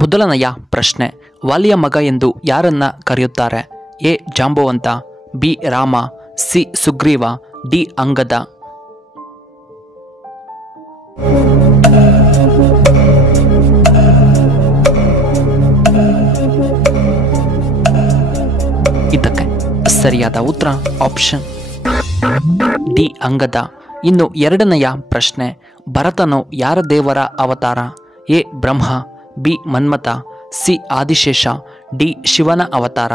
ಮೊದಲನೆಯ ಪ್ರಶ್ನೆ, ವಾಲಿಯ ಮಗ ಎಂದು ಯಾರನ್ನ ಕರೆಯುತ್ತಾರೆ? A Jambavanta, B Rama, C Sugriva, D ಅಂಗದ. ಇದಕ್ಕೆ ಸರಿಯಾದ ಉತ್ತರ ಆಪ್ಷನ್ ಡಿ ಅಂಗದ. ಇನ್ನು ಎರಡನೆಯ ಪ್ರಶ್ನೆ, ಭರತನು ಯಾರ ದೇವರ ಅವತಾರ? A Brahma, B Manmatha, C Adishesha, D ಶಿವನ ಅವತಾರ.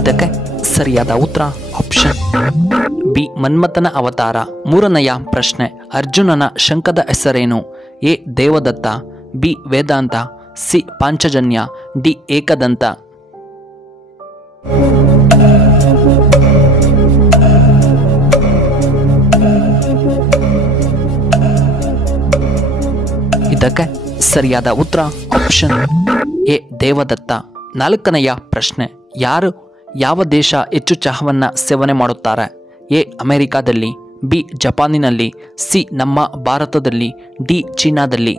ಇದಕ್ಕೆ ಸರಿಯಾದ ಉತ್ತರ ಆಪ್ಷನ್ ಬಿ ಮನ್ಮಥನ ಅವತಾರ. ಮೂರನೆಯ ಪ್ರಶ್ನೆ, ಅರ್ಜುನನ ಶಂಖದ ಹೆಸರೇನು? A Devadatta, B Vedanta, C Panchajanya, D Ekadanta. ಇದಕ್ಕೆ ಸರಿಯಾದ ಉತ್ತರ ಆಪ್ಷನ್ ಎ ದೇವದತ್ತ. ನಾಲ್ಕನೆಯ ಪ್ರಶ್ನೆ, ಯಾವ ದೇಶ ಹೆಚ್ಚು ಚಹಾವನ್ನು ಸೇವನೆ ಮಾಡುತ್ತಾರೆ? ಎ ಅಮೆರಿಕಾದಲ್ಲಿ, ಬಿ ಜಪಾನಿನಲ್ಲಿ, ಸಿ ನಮ್ಮ ಭಾರತದಲ್ಲಿ, ಡಿ ಚೀನಾದಲ್ಲಿ.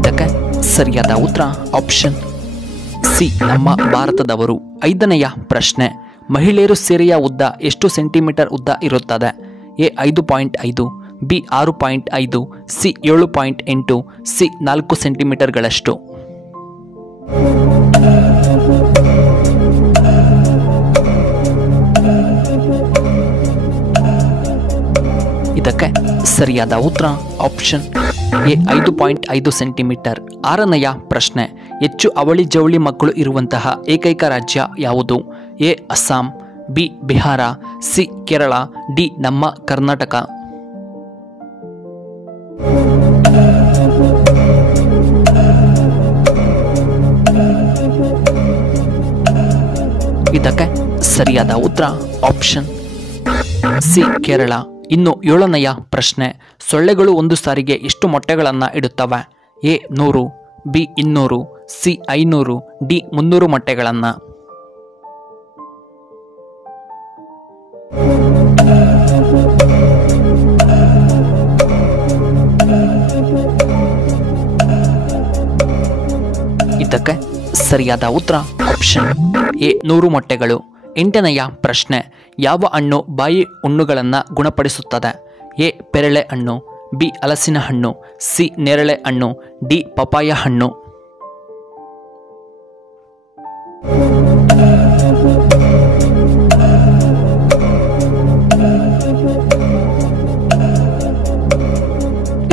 ಇದಕ್ಕೆ ಸರಿಯಾದ ಉತ್ತರ ಆಪ್ಷನ್ ಸಿ ನಮ್ಮ ಭಾರತದವರು. ಐದನೆಯ ಪ್ರಶ್ನೆ, ಮಹಿಳೆಯರು ಸೀರೆಯ ಉದ್ದ ಎಷ್ಟು ಸೆಂಟಿಮೀಟರ್ ಉದ್ದ ಇರುತ್ತದೆ? A 5.5, B 6.5, C 7.8, C 4 ಸೆಂಟಿಮೀಟರ್ಗಳಷ್ಟು. ಇದಕ್ಕೆ ಸರಿಯಾದ ಉತ್ತರ ಆಪ್ಷನ್ ಎ 5.5 ಸೆಂಟಿಮೀಟರ್. ಆರನೆಯ ಪ್ರಶ್ನೆ, ಹೆಚ್ಚು ಅವಳಿ ಜವಳಿ ಮಕ್ಕಳು ಇರುವಂತಹ ಏಕೈಕ ರಾಜ್ಯ ಯಾವುದು? A Assam, B Bihar, C Kerala, D ನಮ್ಮ ಕರ್ನಾಟಕ. ಇದಕ್ಕೆ ಸರಿಯಾದ ಉತ್ತರ ಆಪ್ಷನ್ ಸಿ ಕೇರಳ. ಇನ್ನು ಏಳನೆಯ ಪ್ರಶ್ನೆ, ಸೊಳ್ಳೆಗಳು ಒಂದು ಸಾರಿಗೆ ಎಷ್ಟು ಮೊಟ್ಟೆಗಳನ್ನು ಇಡುತ್ತವೆ? ಎ 100, ಬಿ 200, ಸಿ 500, ಡಿ 300 ಮೊಟ್ಟೆಗಳನ್ನು. ಇದಕ್ಕೆ ಸರಿಯಾದ ಉತ್ತರ ಆಪ್ಷನ್ ಎ 100 ಮೊಟ್ಟೆಗಳು. ಎಂಟನೆಯ ಪ್ರಶ್ನೆ, ಯಾವ ಹಣ್ಣು ಬಾಯಿ ಹುಣ್ಣುಗಳನ್ನು ಗುಣಪಡಿಸುತ್ತದೆ? ಎ ಪೆರಳೆ ಹಣ್ಣು, ಬಿ ಹಲಸಿನ ಹಣ್ಣು, ಸಿ ನೇರಳೆ ಹಣ್ಣು, ಡಿ ಪಪಾಯ ಹಣ್ಣು.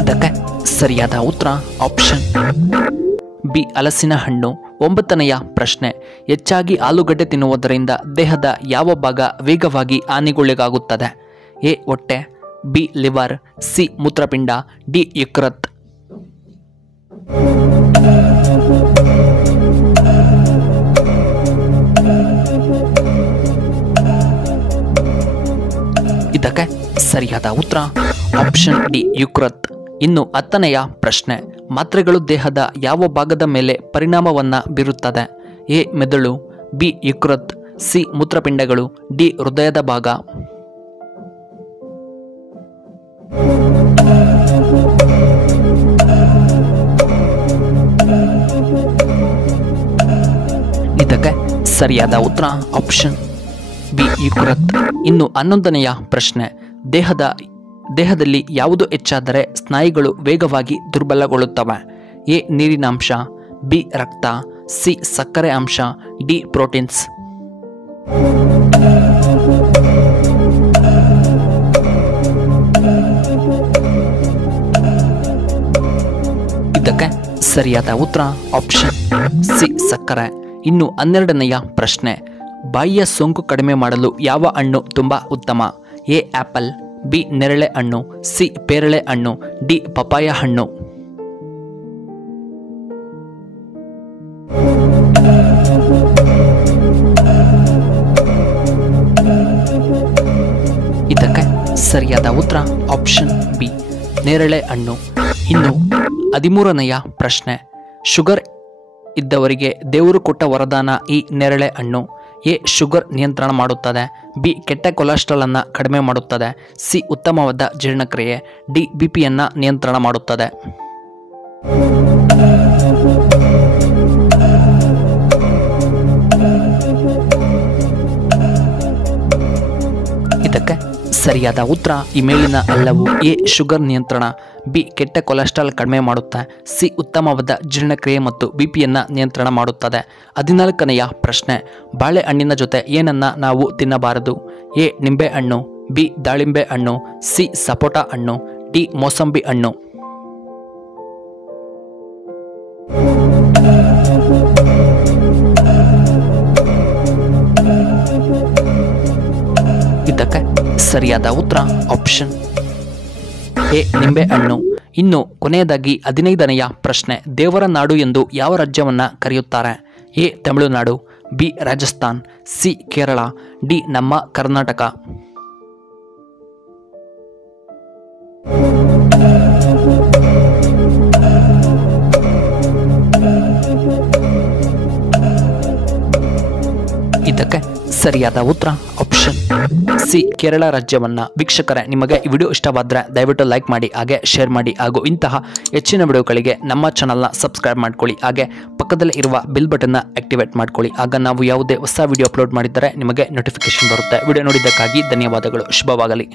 ಇದಕ್ಕೆ ಸರಿಯಾದ ಉತ್ತರ ಆಪ್ಷನ್ ಬಿ ಹಲಸಿನ ಹಣ್ಣು. ಒಂಬತ್ತನೆಯ ಪ್ರಶ್ನೆ, ಹೆಚ್ಚಾಗಿ ಆಲೂಗಡ್ಡೆ ತಿನ್ನುವುದರಿಂದ ದೇಹದ ಯಾವ ಭಾಗ ವೇಗವಾಗಿ ಹಾನಿಗೊಳಗಾಗುತ್ತದೆ? ಎ ಹೊಟ್ಟೆ, ಬಿ ಲಿವರ್, ಸಿ ಮೂತ್ರಪಿಂಡ, ಡಿ ಯಕೃತ್. ಇದಕ್ಕೆ ಸರಿಯಾದ ಉತ್ತರ ಆಪ್ಷನ್ ಡಿ ಯಕೃತ್. ಇನ್ನು ಹತ್ತನೆಯ ಪ್ರಶ್ನೆ, ಮಾತ್ರೆಗಳು ದೇಹದ ಯಾವ ಭಾಗದ ಮೇಲೆ ಪರಿಣಾಮವನ್ನು ಬೀರುತ್ತದೆ? ಎ ಮೆದುಳು, ಬಿ ಯಕೃತ್, ಸಿ ಮೂತ್ರಪಿಂಡಗಳು, ಡಿ ಹೃದಯದ ಭಾಗ. ಇದಕ್ಕೆ ಸರಿಯಾದ ಉತ್ತರ ಆಪ್ಷನ್ ಬಿ ಯಕೃತ್. ಇನ್ನು 11ನೆಯ ಪ್ರಶ್ನೆ, ದೇಹದಲ್ಲಿ ಯಾವುದು ಹೆಚ್ಚಾದರೆ ಸ್ನಾಯುಗಳು ವೇಗವಾಗಿ ದುರ್ಬಲಗೊಳ್ಳುತ್ತವೆ? ಎ ನೀರಿನಾಂಶ, ಬಿ ರಕ್ತ, ಸಿ ಸಕ್ಕರೆ ಅಂಶ, ಡಿ ಪ್ರೋಟೀನ್ಸ್. ಇದಕ್ಕೆ ಸರಿಯಾದ ಉತ್ತರ ಆಪ್ಷನ್ ಸಿ ಸಕ್ಕರೆ. ಇನ್ನು 12ನೆಯ ಪ್ರಶ್ನೆ, ಬಾಯಿಯ ಸೋಂಕು ಕಡಿಮೆ ಮಾಡಲು ಯಾವ ಹಣ್ಣು ತುಂಬಾ ಉತ್ತಮ? ಎ ಆಪಲ್, ಬಿ ನೇರಳೆ ಹಣ್ಣು, ಸಿ ಪೇರಳೆ ಹಣ್ಣು, ಡಿ ಪಪಾಯ ಹಣ್ಣು. ಇದಕ್ಕೆ ಸರಿಯಾದ ಉತ್ತರ ಆಪ್ಷನ್ ಬಿ ನೇರಳೆ ಹಣ್ಣು. ಇನ್ನು 13ನೆಯ ಪ್ರಶ್ನೆ, ಶುಗರ್ ಇದ್ದವರಿಗೆ ದೇವರು ಕೊಟ್ಟ ವರದಾನ ಈ ನೇರಳೆ ಹಣ್ಣು. ಎ ಶುಗರ್ ನಿಯಂತ್ರಣ ಮಾಡುತ್ತದೆ, ಬಿ ಕೆಟ್ಟ ಕೊಲೆಸ್ಟ್ರಾಲ್ ಅನ್ನು ಕಡಿಮೆ ಮಾಡುತ್ತದೆ, ಸಿ ಉತ್ತಮವಾದ ಜೀರ್ಣಕ್ರಿಯೆ, ಡಿ ಬಿಪಿಯನ್ನು ನಿಯಂತ್ರಣ ಮಾಡುತ್ತದೆ. ಇದಕ್ಕೆ ಸರಿಯಾದ ಉತ್ತರ ಈ ಮೇಲಿನ ಎಲ್ಲವೂ. ಎ ಶುಗರ್ ನಿಯಂತ್ರಣ, ಬಿ ಕೆಟ್ಟ ಕೊಲೆಸ್ಟ್ರಾಲ್ ಕಡಿಮೆ ಮಾಡುತ್ತೆ, ಸಿ ಉತ್ತಮವಾದ ಜೀರ್ಣಕ್ರಿಯೆ ಮತ್ತು ಬಿಪಿಯನ್ನು ನಿಯಂತ್ರಣ ಮಾಡುತ್ತದೆ. 14ನೆಯ ಪ್ರಶ್ನೆ, ಬಾಳೆಹಣ್ಣಿನ ಜೊತೆ ಏನನ್ನ ನಾವು ತಿನ್ನಬಾರದು? ಎ ನಿಂಬೆ ಹಣ್ಣು, ಬಿ ದಾಳಿಂಬೆ ಹಣ್ಣು, ಸಿ ಸಪೋಟ ಹಣ್ಣು, ಡಿ ಮೋಸಂಬಿ ಹಣ್ಣು. ಇದಕ್ಕೆ ಸರಿಯಾದ ಉತ್ತರ ಆಪ್ಷನ್ ಎ ನಿಂಬೆ ಹಣ್ಣು. ಇನ್ನು ಕೊನೆಯದಾಗಿ 15ನೆಯ ಪ್ರಶ್ನೆ, ದೇವರ ನಾಡು ಎಂದು ಯಾವ ರಾಜ್ಯವನ್ನ ಕರೆಯುತ್ತಾರೆ? A Tamil Nadu, B Rajasthan, C Kerala, D ನಮ್ಮ ಕರ್ನಾಟಕ. ಇದಕ್ಕೆ ಸರಿಯಾದ ಉತ್ತರ ಆಪ್ಷನ್ ಸಿ ಕೇರಳ ರಾಜ್ಯವನ್ನ. ವೀಕ್ಷಕರೇ, ನಿಮಗೆ ಈ ವಿಡಿಯೋ ಇಷ್ಟವಾದರೆ ದಯವಿಟ್ಟು ಲೈಕ್ ಮಾಡಿ, ಹಾಗೆ ಶೇರ್ ಮಾಡಿ, ಹಾಗೂ ಇಂತಹ ಹೆಚ್ಚಿನ ವಿಡಿಯೋಗಳಿಗೆ ನಮ್ಮ ಚಾನಲ್ನ ಸಬ್ಸ್ಕ್ರೈಬ್ ಮಾಡ್ಕೊಳ್ಳಿ, ಹಾಗೆ ಪಕ್ಕದಲ್ಲಿ ಇರುವ ಬೆಲ್ ಬಟನ್ನ ಆಕ್ಟಿವೇಟ್ ಮಾಡ್ಕೊಳ್ಳಿ. ಆಗ ನಾವು ಯಾವುದೇ ಹೊಸ ವಿಡಿಯೋ ಅಪ್ಲೋಡ್ ಮಾಡಿದರೆ ನಿಮಗೆ ನೋಟಿಫಿಕೇಶನ್ ಬರುತ್ತೆ. ವಿಡಿಯೋ ನೋಡಿದ್ದಕ್ಕಾಗಿ ಧನ್ಯವಾದಗಳು. ಶುಭವಾಗಲಿ.